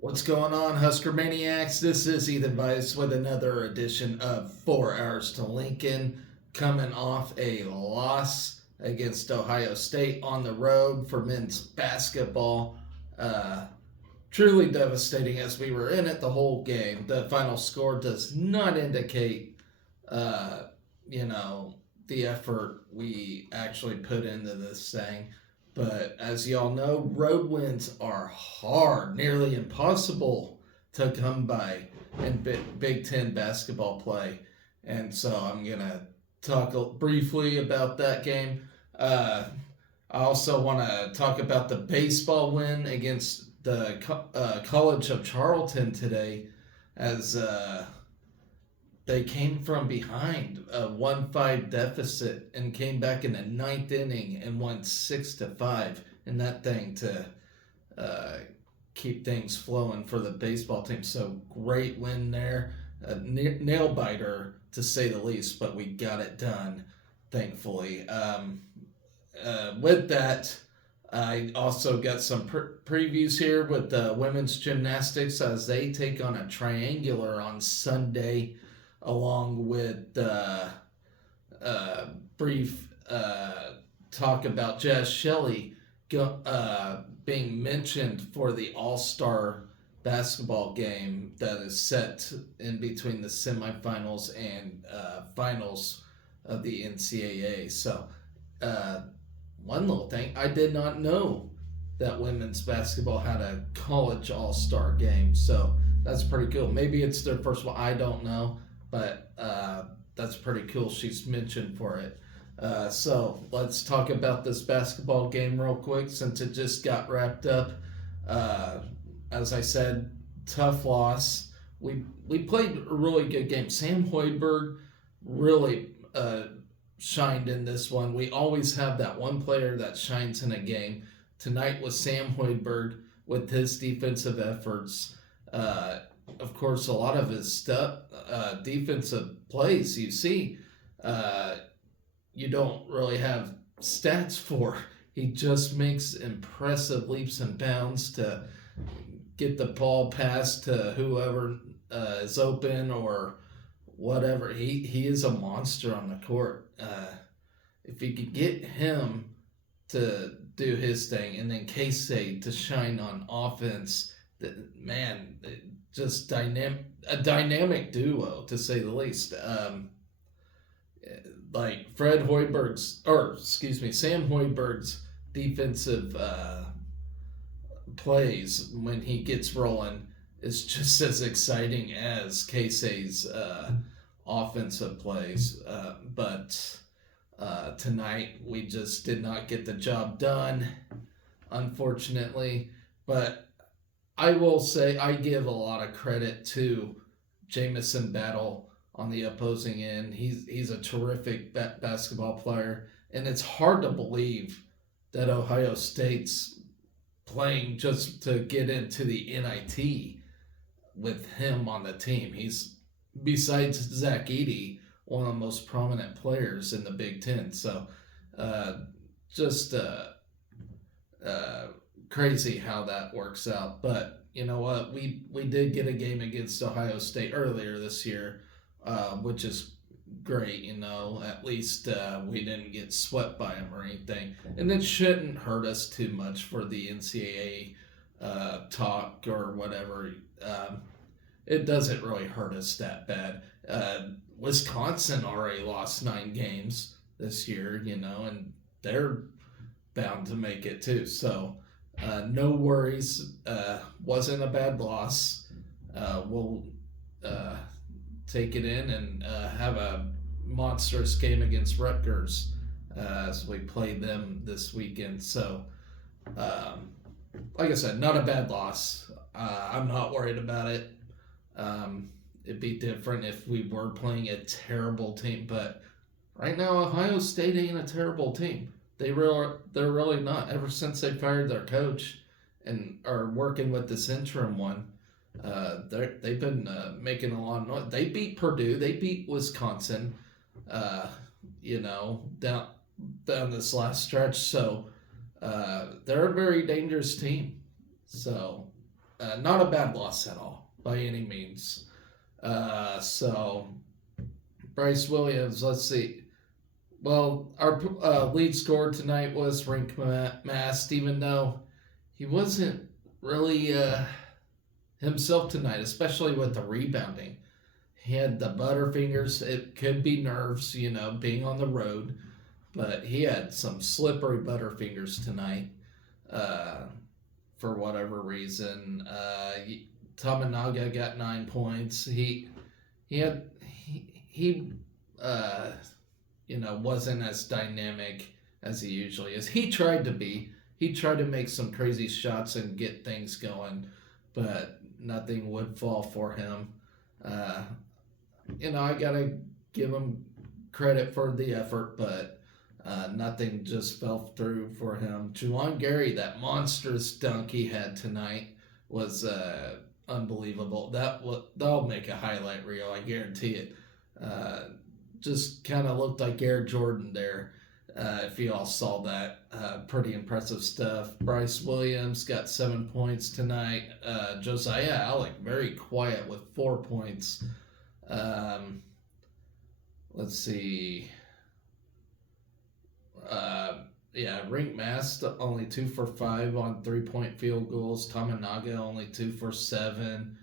What's going on, Husker Maniacs? This is Ethan Vice with another edition of 4 Hours to Lincoln, coming off a loss against Ohio State on the road for men's basketball. Uh, Truly devastating as we were in it the whole game. The final score does not indicate, uh, you know, the effort we actually put into this thing. But as y'all know, road wins are hard, nearly impossible to come by in Big Ten basketball play. And so I'm going to talk briefly about that game. I also want to talk about the baseball win against the College of Charlton today, as they came from behind a 1-5 deficit and came back in the ninth inning and won 6-5 in that thing to uh, keep things flowing for the baseball team. So great win there, a nail biter to say the least, but we got it done, thankfully. With that, I also got some previews here with women's gymnastics as they take on a triangular on Sunday, along with brief talk about Jaz Shelly being mentioned for the All-Star basketball game that is set in between the semifinals and finals of the NCAA. So, one little thing, I did not know that women's basketball had a college all-star game, so that's pretty cool. Maybe it's their first one, I don't know, but that's pretty cool. She's mentioned for it. So let's talk about this basketball game real quick since it just got wrapped up. As I said, tough loss. We played a really good game. Sam Hoiberg really shined in this one. We always have that one player that shines in a game. Tonight was Sam Hoiberg with his defensive efforts. Of course, a lot of his stuff, defensive plays you see, you don't really have stats for. He just makes impressive leaps and bounds to get the ball passed to whoever is open or whatever. He is a monster on the court. If you could get him to do his thing and then Casey to shine on offense, man, just a dynamic duo to say the least. Like Sam Hoiberg's defensive plays when he gets rolling is just as exciting as Casey's offensive plays. But tonight we just did not get the job done, unfortunately. But I will say I give a lot of credit to Jamison Battle on the opposing end. He's a terrific basketball player, and it's hard to believe that Ohio State's playing just to get into the NIT with him on the team. He's, besides Zach Edey, one of the most prominent players in the Big Ten. So just crazy how that works out. But you know what? We did get a game against Ohio State earlier this year, which is great. At least we didn't get swept by them or anything. And it shouldn't hurt us too much for the NCAA talk or whatever. It doesn't really hurt us that bad. Wisconsin already lost 9 games this year, and they're bound to make it too. So no worries. Wasn't a bad loss. We'll take it in and have a monstrous game against Rutgers as we play them this weekend. So, like I said, not a bad loss. I'm not worried about it. It'd be different if we were playing a terrible team, but right now Ohio State ain't a terrible team. They're really not. Ever since they fired their coach and are working with this interim one, they've been making a lot of noise. They beat Purdue. They beat Wisconsin. Down this last stretch. So they're a very dangerous team. So not a bad loss at all by any means. So Bryce Williams, let's see. Well, our lead scorer tonight was Rink Mast, even though he wasn't really himself tonight, especially with the rebounding. He had the butterfingers. It could be nerves, being on the road, but he had some slippery butterfingers tonight for whatever reason. Tamanaga got 9 points. He wasn't as dynamic as he usually is. He tried to be. He tried to make some crazy shots and get things going, but nothing would fall for him. I gotta give him credit for the effort, but nothing just fell through for him. Juwan Gary, that monstrous dunk he had tonight was unbelievable. That'll make a highlight reel, I guarantee it. Just kind of looked like Air Jordan there. If you all saw that, pretty impressive stuff. Bryce Williams got 7 points tonight. Josiah Alec, very quiet with 4 points. Let's see. Rink Mast only 2 for 5 on 3-point field goals. Tamanaga only 2 for 7.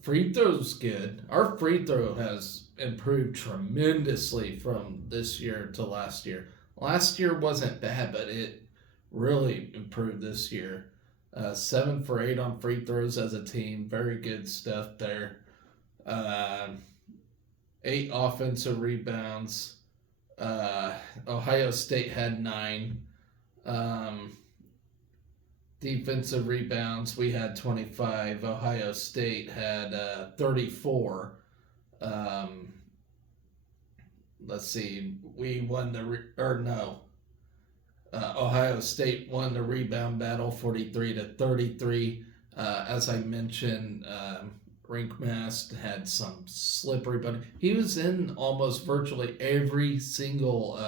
Free throw's good. Our free throw has improved tremendously from this year to last year. Last year wasn't bad, but it really improved this year. 7 for 8 on free throws as a team. Very good stuff there. 8 offensive rebounds. Ohio State had 9. Defensive rebounds, we had 25. Ohio State had 34. Let's see. We won Ohio State won the rebound battle 43-33. As I mentioned, Rink Mast had some slippery, but he was in almost virtually every single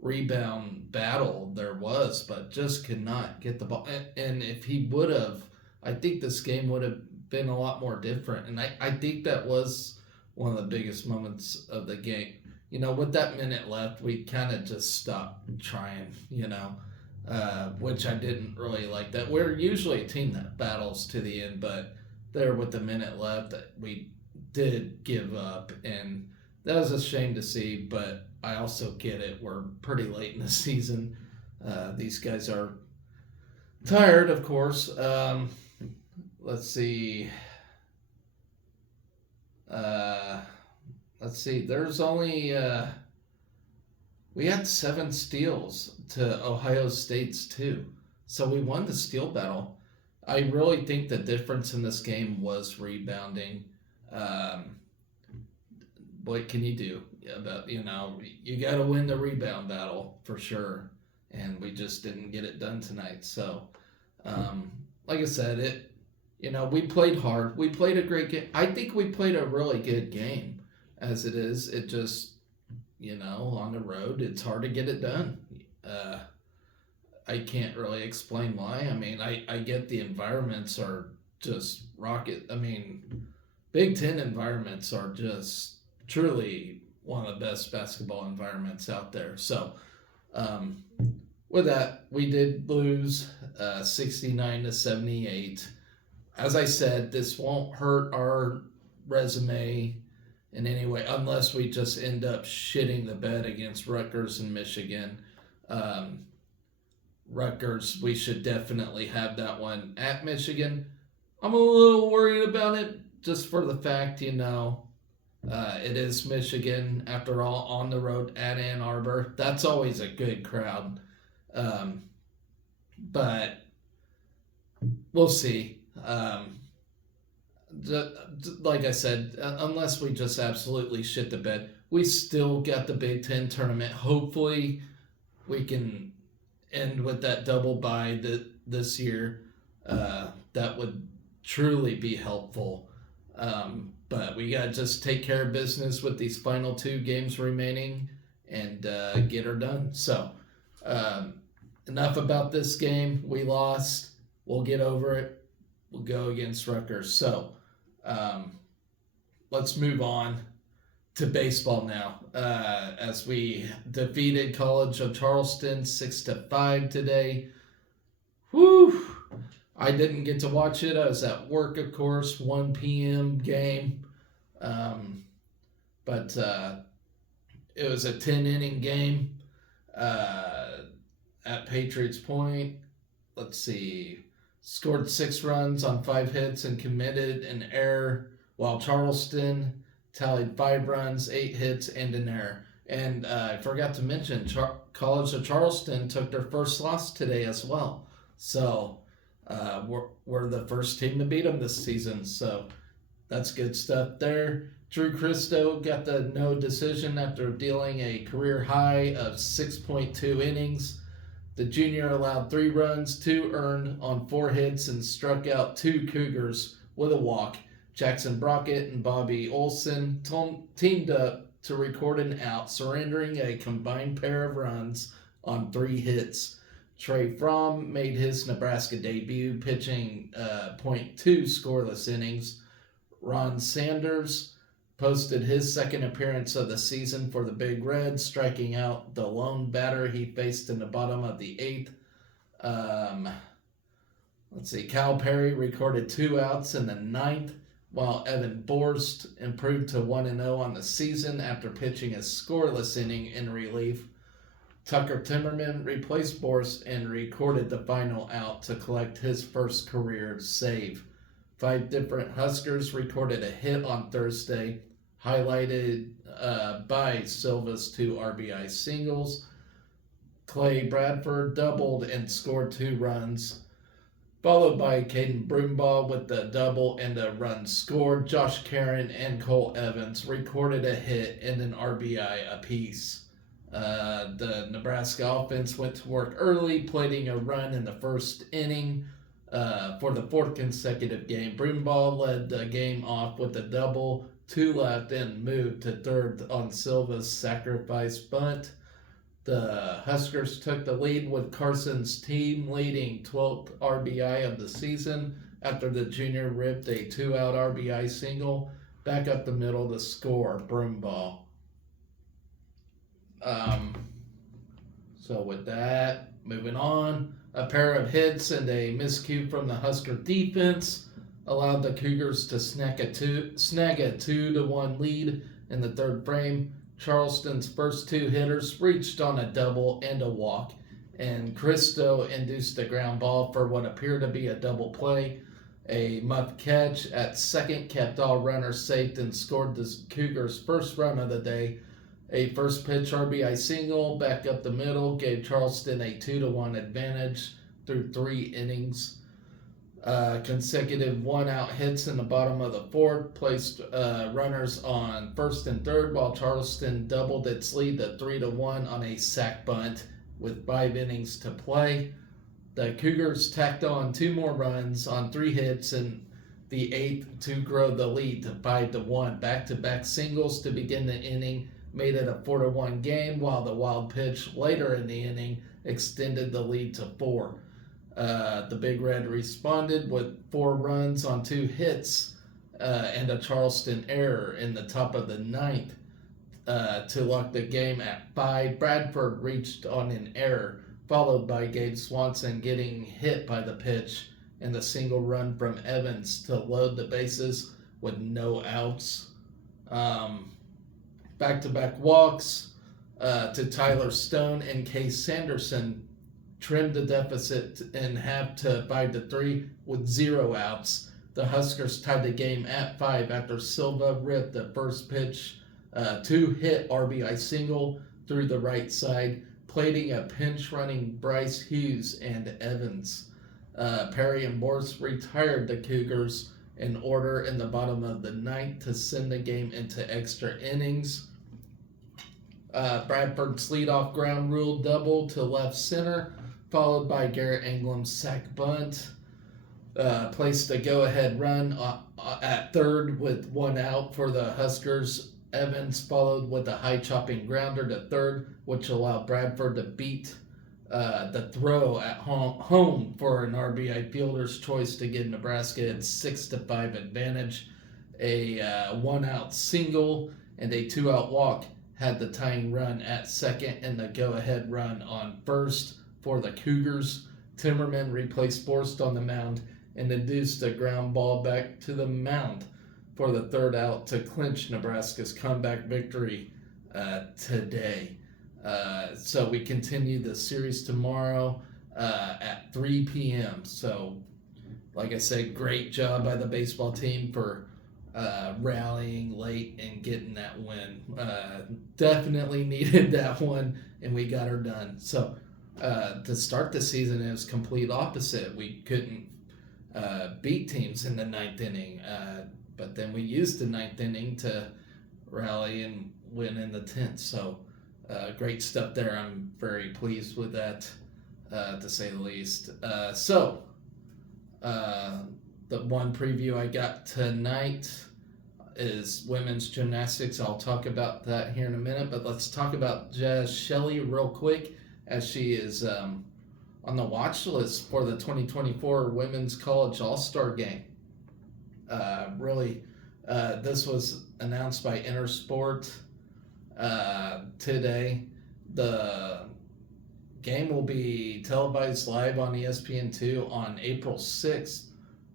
rebound battle there was, but just could not get the ball. And if he would have, I think this game would have been a lot more different. And I think that was one of the biggest moments of the game. With that minute left, we kind of just stopped trying, which I didn't really like that. We're usually a team that battles to the end, but there with the minute left, we did give up, and that was a shame to see, but I also get it. We're pretty late in the season. These guys are tired, of course. Let's see. There's only we had 7 steals to Ohio State's 2, so we won the steal battle. I really think the difference in this game was rebounding. What can you do about, you got to win the rebound battle for sure. And we just didn't get it done tonight. So, like I said, we played hard. We played a great game. I think we played a really good game as it is. It just, on the road, it's hard to get it done. I can't really explain why. I mean, I get the environments are just rocket. I mean, Big Ten environments are just truly one of the best basketball environments out there. So, with that, we did lose 69-78. As I said, this won't hurt our resume in any way unless we just end up shitting the bed against Rutgers and Michigan. Rutgers, we should definitely have that one. At Michigan, I'm a little worried about it just for the fact, it is Michigan, after all, on the road at Ann Arbor. That's always a good crowd. But we'll see. Like I said, unless we just absolutely shit the bed, we still got the Big Ten tournament. Hopefully we can end with that double bye this year. That would truly be helpful. But we got to just take care of business with these final 2 games remaining and get her done. So enough about this game. We lost. We'll get over it. will go against Rutgers. So let's move on to baseball now. As we defeated College of Charleston 6-5 today. Whew! I didn't get to watch it. I was at work, of course. 1 p.m. game. But it was a 10-inning game at Patriots Point. Let's see. Scored 6 runs on 5 hits and committed an error, while Charleston tallied 5 runs, 8 hits, and an error. And I forgot to mention, College of Charleston took their first loss today as well. So we're the first team to beat them this season. So that's good stuff there. Drew Christo got the no decision after dealing a career high of 6.2 innings. The junior allowed 3 runs, 2 earned on 4 hits, and struck out 2 Cougars with a walk. Jackson Brockett and Bobby Olson teamed up to record an out, surrendering a combined pair of runs on 3 hits. Trey Fromm made his Nebraska debut, pitching .2 scoreless innings. Ron Sanders posted his second appearance of the season for the Big Red, striking out the lone batter he faced in the bottom of the 8th. Cal Perry recorded 2 outs in the 9th, while Evan Borst improved to 1-0 on the season after pitching a scoreless inning in relief. Tucker Timmerman replaced Borst and recorded the final out to collect his first career save. 5 different Huskers recorded a hit on Thursday, highlighted by Silva's 2 RBI singles. Clay Bradford doubled and scored 2 runs, followed by Caden Broombaugh with the double and a run scored. Josh Karen and Cole Evans recorded a hit and an RBI apiece. The Nebraska offense went to work early, plating a run in the first inning for the 4th consecutive game. Broombaugh led the game off with a double, 2 left, and moved to 3rd on Silva's sacrifice bunt. The Huskers took the lead with Carson's team leading 12th RBI of the season after the junior ripped a 2-out RBI single back up the middle to score. Broombaugh. So with that, moving on, a pair of hits and a miscue from the Husker defense allowed the Cougars to snag a 2-1 lead in the 3rd frame. Charleston's first 2 hitters reached on a double and a walk, and Christo induced a ground ball for what appeared to be a double play. A muff catch at second kept all runners safe and scored the Cougars' first run of the day. A first pitch RBI single back up the middle gave Charleston a 2-1 advantage through 3 innings. Consecutive 1-out hits in the bottom of the 4th placed runners on 1st and 3rd, while Charleston doubled its lead to 3-1 on a sac bunt with 5 innings to play. The Cougars tacked on 2 more runs on 3 hits in the 8th to grow the lead to 5-1. Back-to-back singles to begin the inning made it a 4-1 game, while the wild pitch later in the inning extended the lead to 4. The Big Red responded with 4 runs on 2 hits and a Charleston error in the top of the 9th to lock the game at 5. Bradford reached on an error, followed by Gabe Swanson getting hit by the pitch and the single run from Evans to load the bases with no outs. Back-to-back walks to Tyler Stone and Case Sanderson trimmed the deficit in half to 5-3 with 0 outs. The Huskers tied the game at 5 after Silva ripped the first pitch 2-hit RBI single through the right side, plating a pinch-running Bryce Hughes and Evans. Perry and Borst retired the Cougars in order in the bottom of the 9th to send the game into extra innings. Bradford's leadoff ground rule double to left center, followed by Garrett England's sac bunt. Placed a go-ahead run at 3rd with 1 out for the Huskers. Evans followed with a high chopping grounder to 3rd, which allowed Bradford to beat the throw at home for an RBI fielder's choice to give Nebraska its 6-5 advantage. A 1-out single and a 2-out walk had the tying run at second and the go-ahead run on first for the Cougars. Timmerman replaced Forrest on the mound and induced a ground ball back to the mound for the third out to clinch Nebraska's comeback victory today. So we continue the series tomorrow at 3 p.m. So, like I said, great job by the baseball team for rallying late and getting that win. Definitely needed that one, and we got her done. So, to start the season, it was complete opposite. We couldn't beat teams in the ninth inning, but then we used the ninth inning to rally and win in the 10th. So, great stuff there. I'm very pleased with that, to say the least. The one preview I got tonight is women's gymnastics. I'll talk about that here in a minute, but let's talk about Jaz Shelly real quick, as she is on the watch list for the 2024 Women's College All-Star Game. This was announced by Intersport today. The game will be televised live on ESPN2 on April 6th.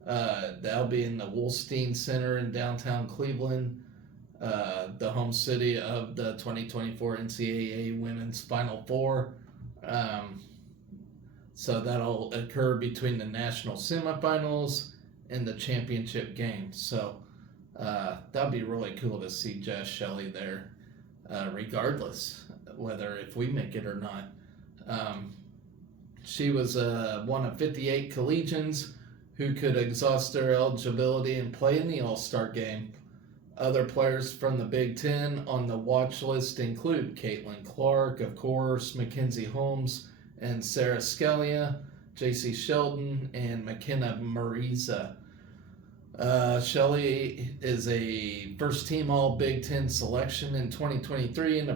That'll be in the Wolstein Center in downtown Cleveland, the home city of the 2024 NCAA Women's Final Four. So that'll occur between the national semifinals and the championship game. So that'd be really cool to see Jaz Shelly there, regardless whether if we make it or not. She was one of 58 collegians who could exhaust their eligibility and play in the All-Star Game. Other players from the Big Ten on the watch list include Caitlin Clark, of course, Mackenzie Holmes, and Sarah Scalia, J.C. Sheldon, and McKenna Mariza. Shelly is a first-team All-Big Ten selection in 2023 and a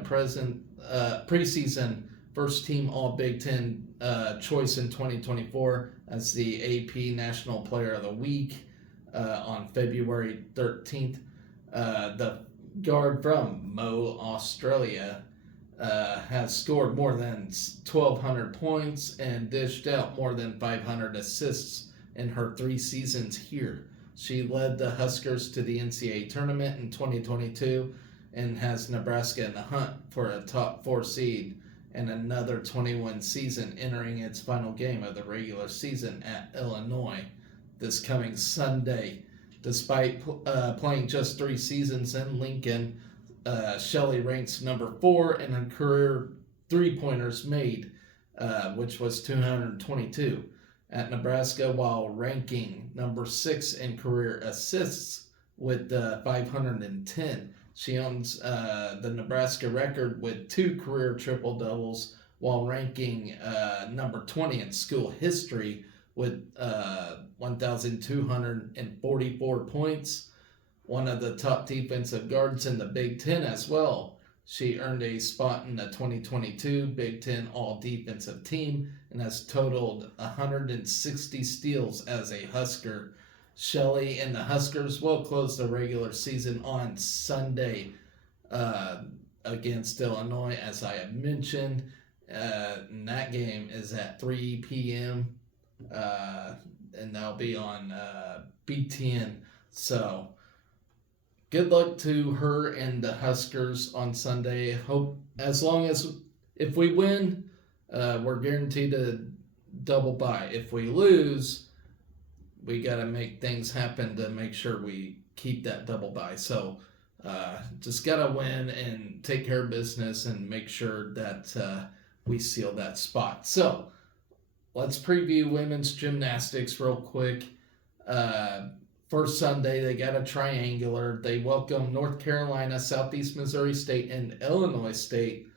preseason first-team All-Big Ten choice in 2024 as the AP National Player of the Week on February 13th. The guard from Mo, Australia, has scored more than 1,200 points and dished out more than 500 assists in her 3 seasons here. She led the Huskers to the NCAA tournament in 2022 and has Nebraska in the hunt for a top 4 seed and another 21 season entering its final game of the regular season at Illinois this coming Sunday. Despite playing just 3 seasons in Lincoln, Shelly ranks number 4 in her career three-pointers made, which was 222 at Nebraska, while ranking number 6 in career assists with 510. She owns the Nebraska record with 2 career triple-doubles, while ranking number 20 in school history with 1,244 points. One of the top defensive guards in the Big Ten as well. She earned a spot in the 2022 Big Ten All-Defensive Team and has totaled 160 steals as a Husker. Shelly and the Huskers will close the regular season on Sunday against Illinois, as I have mentioned. And that game is at 3 p.m. And that'll be on BTN. So good luck to her and the Huskers on Sunday. Hope if we win, we're guaranteed a double bye. If we lose, we got to make things happen to make sure we keep that double bye. So just got to win and take care of business and make sure that we seal that spot. So let's preview women's gymnastics real quick. First Sunday, they got a triangular. They welcome North Carolina, Southeast Missouri State, and Illinois State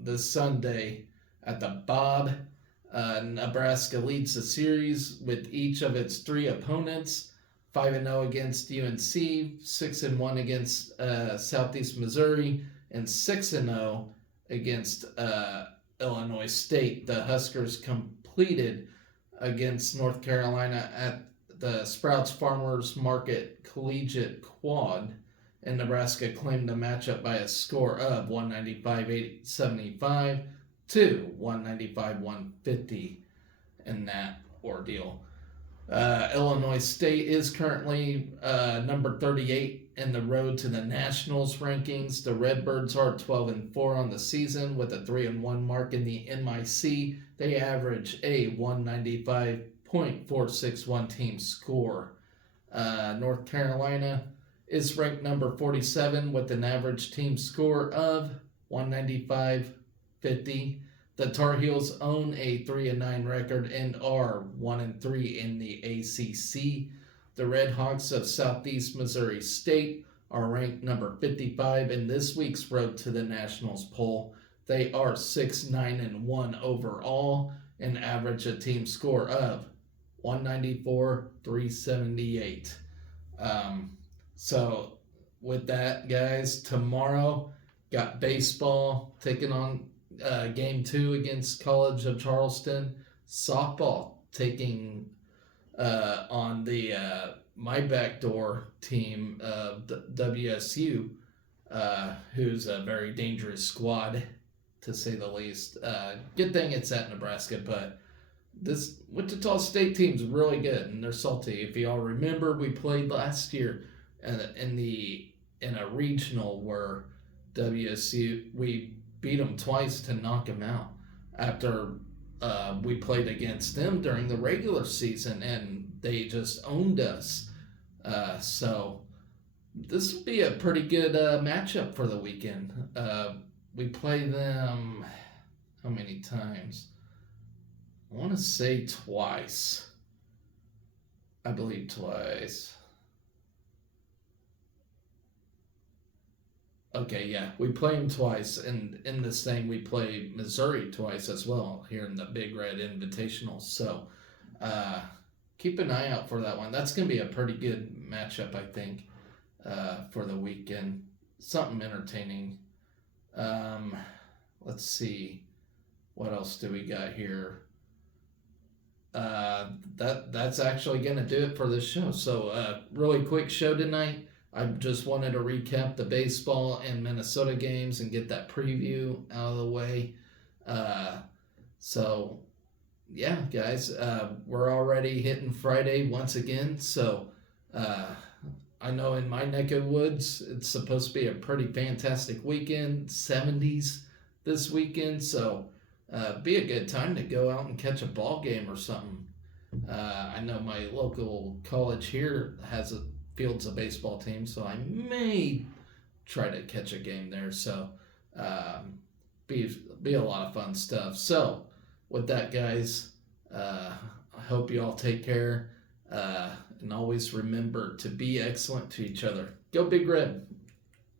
this Sunday at the Bob. Nebraska leads the series with each of its 3 opponents, 5-0 against UNC, 6-1 against Southeast Missouri, and 6-0 against Illinois State. The Huskers completed against North Carolina at the Sprouts Farmers Market Collegiate Quad, and Nebraska claimed the matchup by a score of 195-75 to 195-150 in that ordeal. Illinois State is currently number 38 in the road to the Nationals rankings. The Redbirds are 12-4 on the season with a 3-1 mark in the MIC. They average a 195.461 team score. North Carolina is ranked number 47 with an average team score of 195.50. The Tar Heels own a 3-9 record and are 1-3 in the ACC. The Red Hawks of Southeast Missouri State are ranked number 55 in this week's Road to the Nationals poll. They are 6-9-1 overall and average a team score of 194-378. So with that, guys, tomorrow got baseball taking on Game 2 against College of Charleston. Softball taking on the my backdoor team of WSU, who's a very dangerous squad, to say the least. Good thing it's at Nebraska, but this Wichita State team's really good, and they're salty. If y'all remember, we played last year in a regional where WSU, we beat them twice to knock them out after we played against them during the regular season, and they just owned us. So this will be a pretty good matchup for the weekend. We play them how many times? I want to say twice. I believe twice. Okay, yeah, we play them twice, and in this thing we play Missouri twice as well here in the Big Red Invitational. So keep an eye out for that one. That's going to be a pretty good matchup, I think, for the weekend. Something entertaining. Let's see, what else do we got here? That's actually going to do it for this show. So really quick show tonight. I just wanted to recap the baseball and Minnesota games and get that preview out of the way. So, yeah, guys, we're already hitting Friday once again. So, I know in my neck of the woods, it's supposed to be a pretty fantastic weekend, 70s this weekend. So, be a good time to go out and catch a ball game or something. I know my local college here fields a baseball team, so I may try to catch a game there. So be a lot of fun stuff. So with that, guys, I hope you all take care, and always remember to be excellent to each other. Go Big Red.